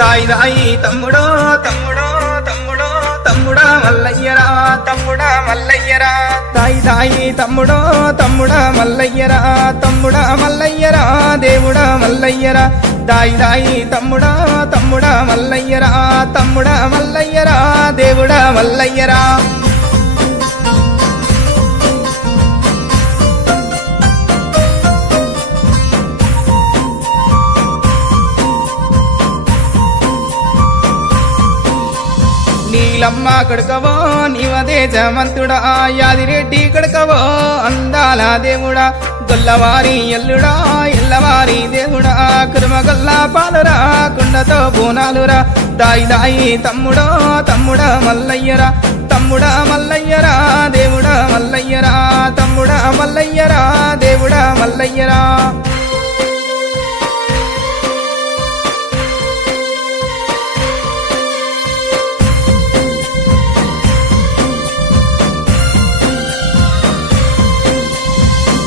దాయి దాయి తమ్ముడో తమ్ముడో తమ్ముడో తమ్ముడా మల్లయ్యరా తమ్ముడా మల్లయ్యరా దాయి దాయి తమ్ముడో తమ్ముడా మల్లయ్యరా తమ్ముడా మల్లయ్యరా దేవుడా మల్లయ్యరా దాయి దాయి తమ్ముడా తమ్ముడా మల్లయ్యరా తమ్ముడా మల్లయ్యరా దేవుడా మల్లయ్యరా నీలమ్మ కడుకవో నీవదే జమంతుడా యాదిరెడ్డి కడుకవో అందాల దేవుడా గొల్లవారి ఎల్లుడా ఎల్లవారి దేవుడా కురుమగొల్ల పాలురా కుండతో బోనాలురా దాయి దాయి తమ్ముడో తమ్ముడా మల్లయ్యరా తమ్ముడా మల్లయ్యరా దేవుడా మల్లయ్యరా తమ్ముడా మల్లయ్యరా దేవుడా మల్లయ్యరా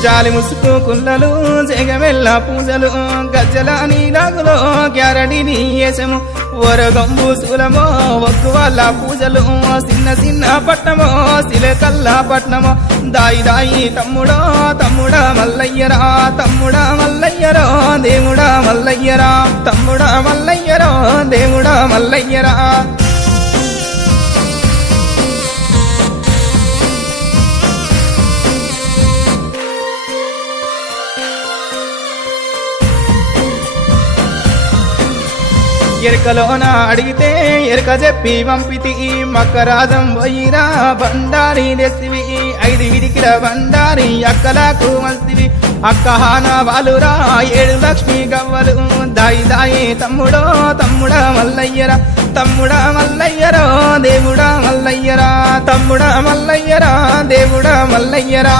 జాలి ముసుకు కుల్లలు జగమెల్ల పూజలు గజ్జల నీలాగులో గ్యారడిని వేసము ఒరగంబు శూలమో ఒగ్గు వాళ్ళ పూజలు చిన్న చిన్న పట్నమో సిలకల్ల పట్నమో దాయి దాయి తమ్ముడో తమ్ముడా మల్లయ్యరా తమ్ముడా మల్లయ్యరో దేవుడా మల్లయ్యరా తమ్ముడా మల్లయ్యరో దేవుడా మల్లయ్యరా ఎరకలోన అడిగితే ఎరక చెప్పి పంపితి మకరాజం పోయిరా బండారి తెస్తివి 5 విడికిల బండారి అక్కలకు మస్తివి అక్కహాన వాలురా 7 లక్ష్మి గవ్వలు దాయి దాయి తమ్ముడో తమ్ముడా మల్లయ్యరా తమ్ముడా మల్లయ్యరో దేవుడా మల్లయ్యరా తమ్ముడా మల్లయ్యరా దేవుడా మల్లయ్యరా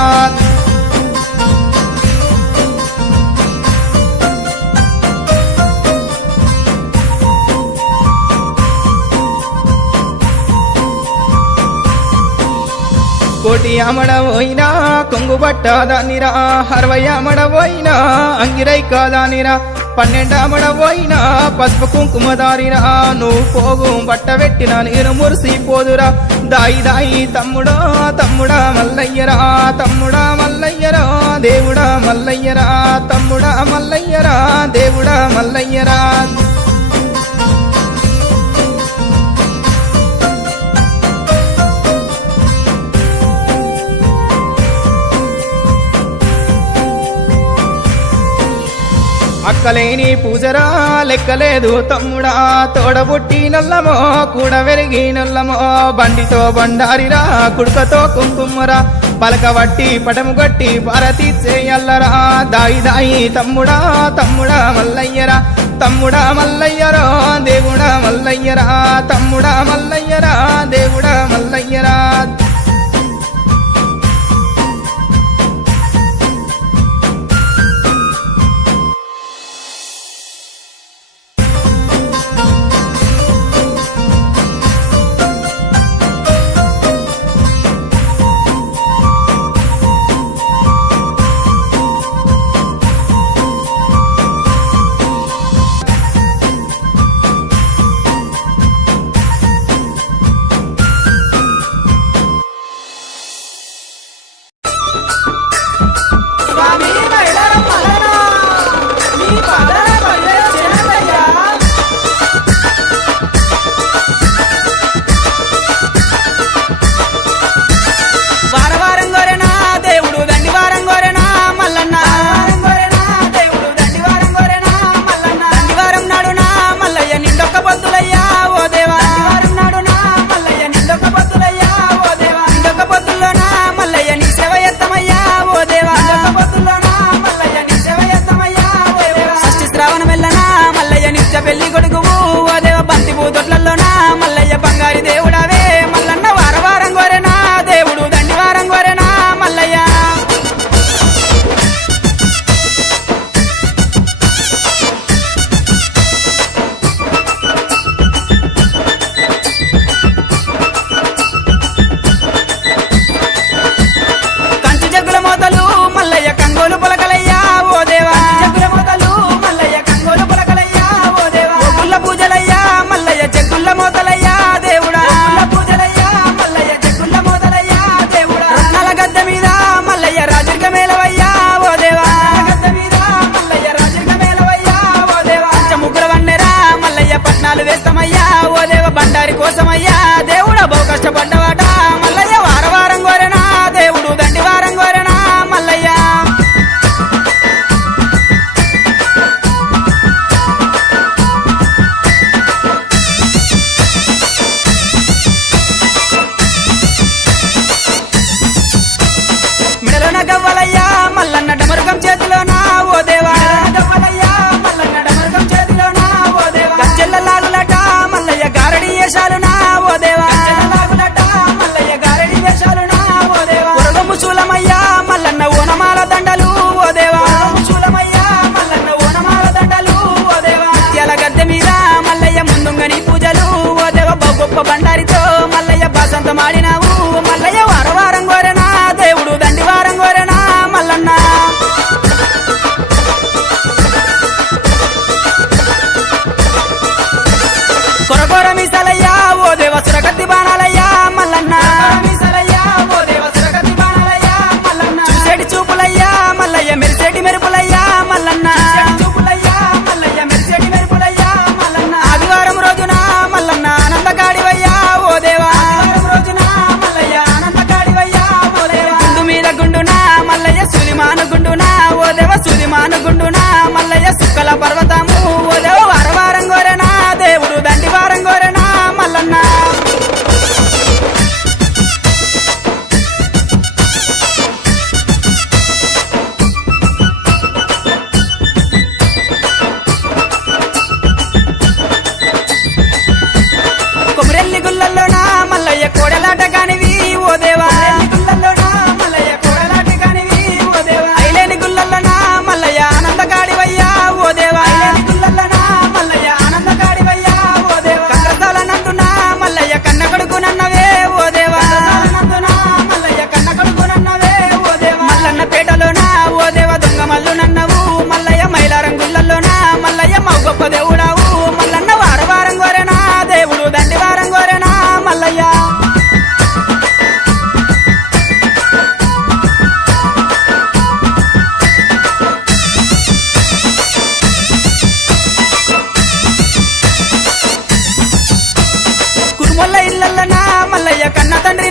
కోటి అమడవోయినా కొంగు పట్టదానిరా 60 అమడవోయినా అంగిరై కాదానిరా 12 అమడవోయినా పసుపు కుంకుమదారిరా నువ్వు పోగు బట్ట పెట్టిన నేను మురిసిపోదురా దాయి దాయి తమ్ముడో తమ్ముడా మల్లయ్యరా తమ్ముడా మల్లయ్యరా దేవుడా మల్లయ్యరా తమ్ముడా మల్లయ్యరా దేవుడా మల్లయ్యరా అక్కలేని పూజరా లెక్కలేదు తమ్ముడా తోడబుట్టి నల్లమో కూడా వెరిగి నల్లమో బండితో బండారిరా కుడుకతో కుంకుమరా పలకబట్టి పటము గట్టి భారతి చేయల్లరా దాయి దాయి తమ్ముడా తమ్ముడా మల్లయ్యరా తమ్ముడా మల్లయ్యరో దేవుడా మల్లయ్యరా తమ్ముడా మల్లయ్యరా దేవుడా మల్లయ్యరా పెళ్లి కొడుకువు ఓ దేవ బంతి పూతొట్లలోనా మల్లయ్య బంగారి దేవుడవే మల్లన్న వారవారం గోరెనా దేవుడు దండివారం గోరెనా మల్లయ్య కంచి జగ్గుల మోతలు మల్లయ్య కంగోలు పొలకలయ్యా ఓ దేవా జగ్గుల మోతలు మల్లయ్య కంగోలు పొలకలయ్యా ఓ దేవా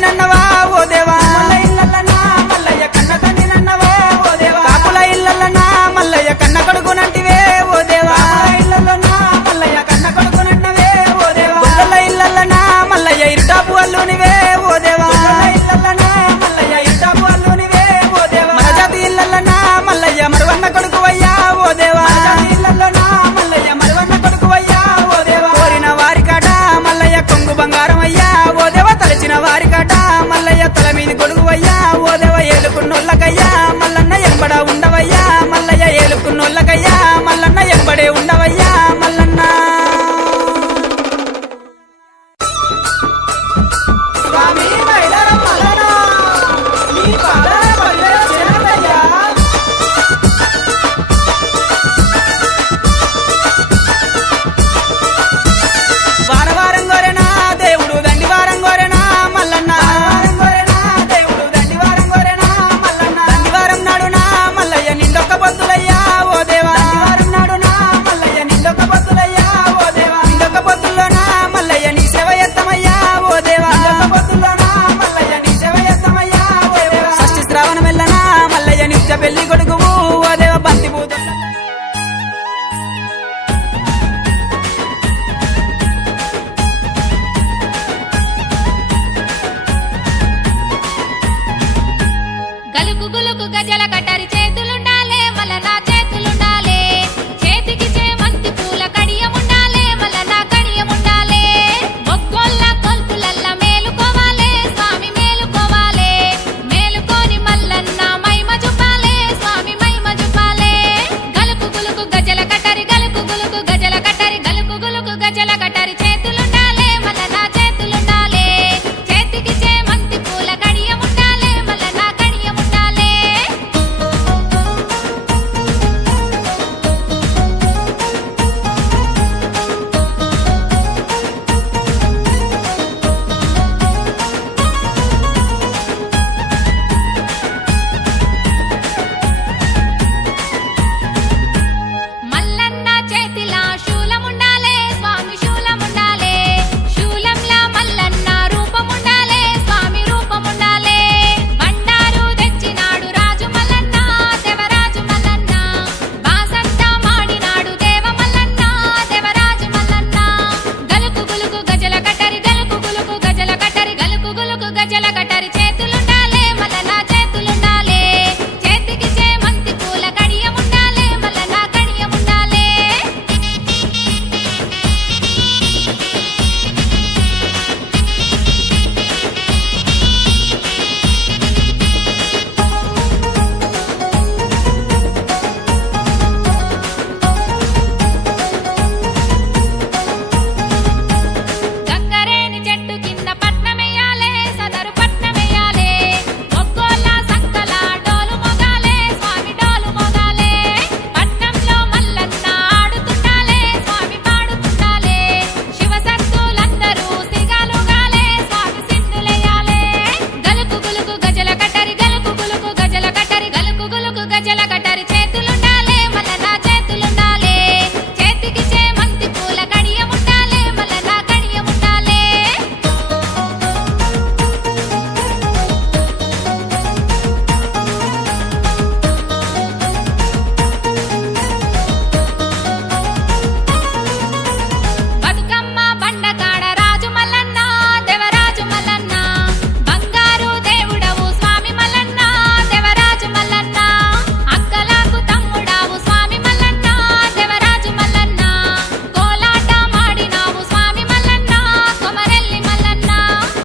నేనన్నవా ఓ దేవా